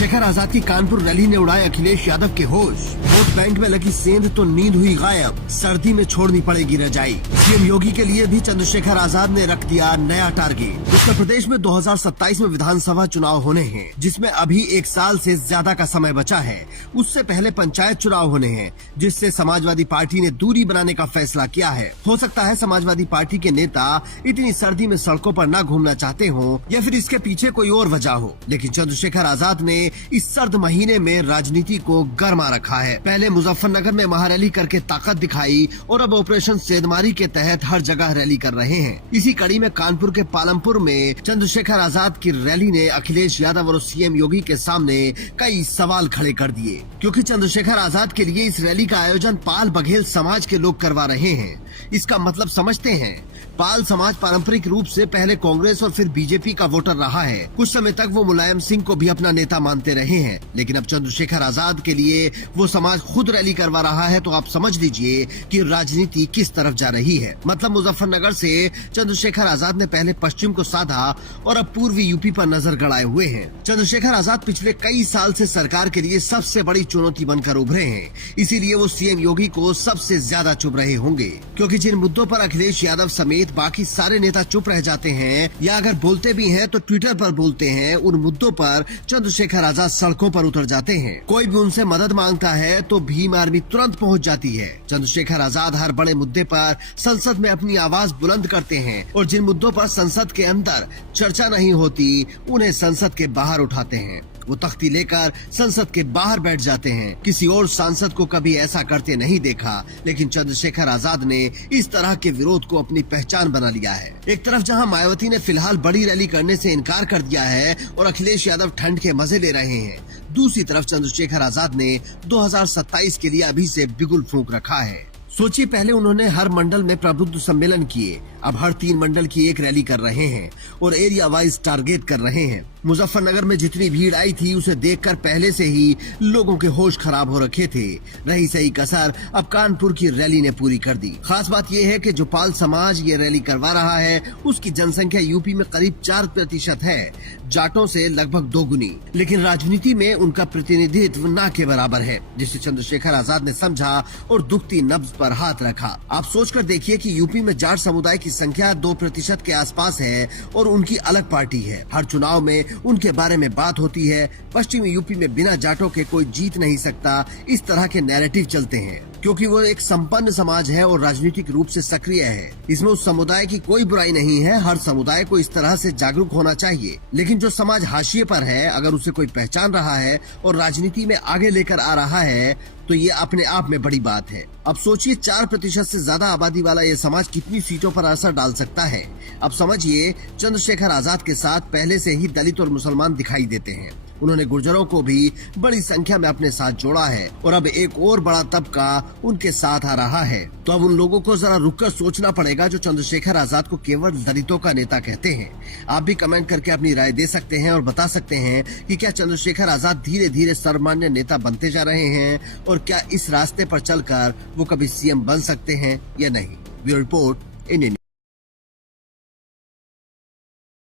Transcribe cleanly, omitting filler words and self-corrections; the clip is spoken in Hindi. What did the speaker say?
चंद्रशेखर आजाद की कानपुर रैली ने उड़ाए अखिलेश यादव के होश। वोट बैंक में लगी सेंध तो नींद हुई गायब, सर्दी में छोड़नी पड़ेगी रजाई। सीएम योगी के लिए भी चंद्रशेखर आजाद ने रख दिया नया टारगेट। उत्तर प्रदेश में 2027 में विधानसभा चुनाव होने हैं, जिसमें अभी 1 साल से ज्यादा का समय बचा है। उससे पहले पंचायत चुनाव होने हैं, जिससे समाजवादी पार्टी ने दूरी बनाने का फैसला किया है। हो सकता है समाजवादी पार्टी के नेता इतनी सर्दी में सड़कों पर न घूमना चाहते हो या फिर इसके पीछे कोई और वजह हो, लेकिन चंद्रशेखर आजाद ने इस सर्द महीने में राजनीति को गरमा रखा है। पहले मुजफ्फरनगर में महारैली करके ताकत दिखाई और अब ऑपरेशन सेंधमारी के तहत हर जगह रैली कर रहे हैं। इसी कड़ी में कानपुर के पालमपुर में चंद्रशेखर आजाद की रैली ने अखिलेश यादव और सीएम योगी के सामने कई सवाल खड़े कर दिए, क्योंकि चंद्रशेखर आजाद के लिए इस रैली का आयोजन पाल बघेल समाज के लोग करवा रहे हैं। इसका मतलब समझते हैं। पाल समाज पारंपरिक रूप से पहले कांग्रेस और फिर बीजेपी का वोटर रहा है। कुछ समय तक वो मुलायम सिंह को भी अपना नेता मानते रहे हैं, लेकिन अब चंद्रशेखर आजाद के लिए वो समाज खुद रैली करवा रहा है, तो आप समझ लीजिए कि राजनीति किस तरफ जा रही है। मतलब मुजफ्फरनगर से चंद्रशेखर आजाद ने पहले पश्चिम को साधा और अब पूर्वी यूपी पर नजर गड़ाए हुए हैं। चंद्रशेखर आजाद पिछले कई साल से सरकार के लिए सबसे बड़ी चुनौती बनकर उभरे हैं, इसीलिए वो सीएम योगी को सबसे ज्यादा चुभ रहे होंगे, क्योंकि जिन मुद्दों पर अखिलेश यादव समेत बाकी सारे नेता चुप रह जाते हैं या अगर बोलते भी हैं तो ट्विटर पर बोलते हैं, उन मुद्दों पर चंद्रशेखर आजाद सड़कों पर उतर जाते हैं। कोई भी उनसे मदद मांगता है तो भीम आर्मी तुरंत पहुंच जाती है। चंद्रशेखर आजाद हर बड़े मुद्दे पर संसद में अपनी आवाज बुलंद करते हैं और जिन मुद्दों पर संसद के अंदर चर्चा नहीं होती उन्हें संसद के बाहर उठाते हैं। वो तख्ती लेकर संसद के बाहर बैठ जाते हैं। किसी और सांसद को कभी ऐसा करते नहीं देखा, लेकिन चंद्रशेखर आजाद ने इस तरह के विरोध को अपनी पहचान बना लिया है। एक तरफ जहां मायावती ने फिलहाल बड़ी रैली करने से इनकार कर दिया है और अखिलेश यादव ठंड के मजे ले रहे हैं, दूसरी तरफ चंद्रशेखर आजाद ने 2027 के लिए अभी से बिगुल फूंक रखा है। सोचिए, पहले उन्होंने हर मंडल में प्रबुद्ध सम्मेलन किए, अब हर 3 मंडल की एक रैली कर रहे हैं और एरिया वाइज टारगेट कर रहे हैं। मुजफ्फरनगर में जितनी भीड़ आई थी उसे देखकर पहले से ही लोगों के होश खराब हो रखे थे। रही सही कसर अब कानपुर की रैली ने पूरी कर दी। खास बात यह है कि जो पाल समाज ये रैली करवा रहा है उसकी जनसंख्या यूपी में करीब 4% है, जाटों से लगभग 2 गुनी, लेकिन राजनीति में उनका प्रतिनिधित्व न के बराबर है, जिसे चंद्रशेखर आजाद ने समझा और दुखती नब्ज पर हाथ रखा। आप सोचकर देखिए कि यूपी में जाट समुदाय की संख्या 2% के आसपास है और उनकी अलग पार्टी है। हर चुनाव में उनके बारे में बात होती है। पश्चिमी यूपी में बिना जाटों के कोई जीत नहीं सकता, इस तरह के नैरेटिव चलते हैं, क्योंकि वो एक संपन्न समाज है और राजनीतिक रूप से सक्रिय है। इसमें उस समुदाय की कोई बुराई नहीं है, हर समुदाय को इस तरह से जागरूक होना चाहिए। लेकिन जो समाज हाशिए पर है, अगर उसे कोई पहचान रहा है और राजनीति में आगे लेकर आ रहा है तो ये अपने आप में बड़ी बात है। अब सोचिए, 4% से ज्यादा आबादी वाला ये समाज कितनी सीटों पर असर डाल सकता है। अब समझिए, चंद्रशेखर आजाद के साथ पहले से ही दलित और मुसलमान दिखाई देते हैं। उन्होंने गुर्जरों को भी बड़ी संख्या में अपने साथ जोड़ा है और अब एक और बड़ा तबका उनके साथ आ रहा है। तो अब उन लोगों को जरा रुककर सोचना पड़ेगा जो चंद्रशेखर आजाद को केवल दलितों का नेता कहते हैं। आप भी कमेंट करके अपनी राय दे सकते हैं और बता सकते हैं कि क्या चंद्रशेखर आजाद धीरे धीरे सर्वमान्य नेता बनते जा रहे हैं और क्या इस रास्ते पर चलकर वो कभी सीएम बन सकते हैं या नहीं। Bureau report, Indian.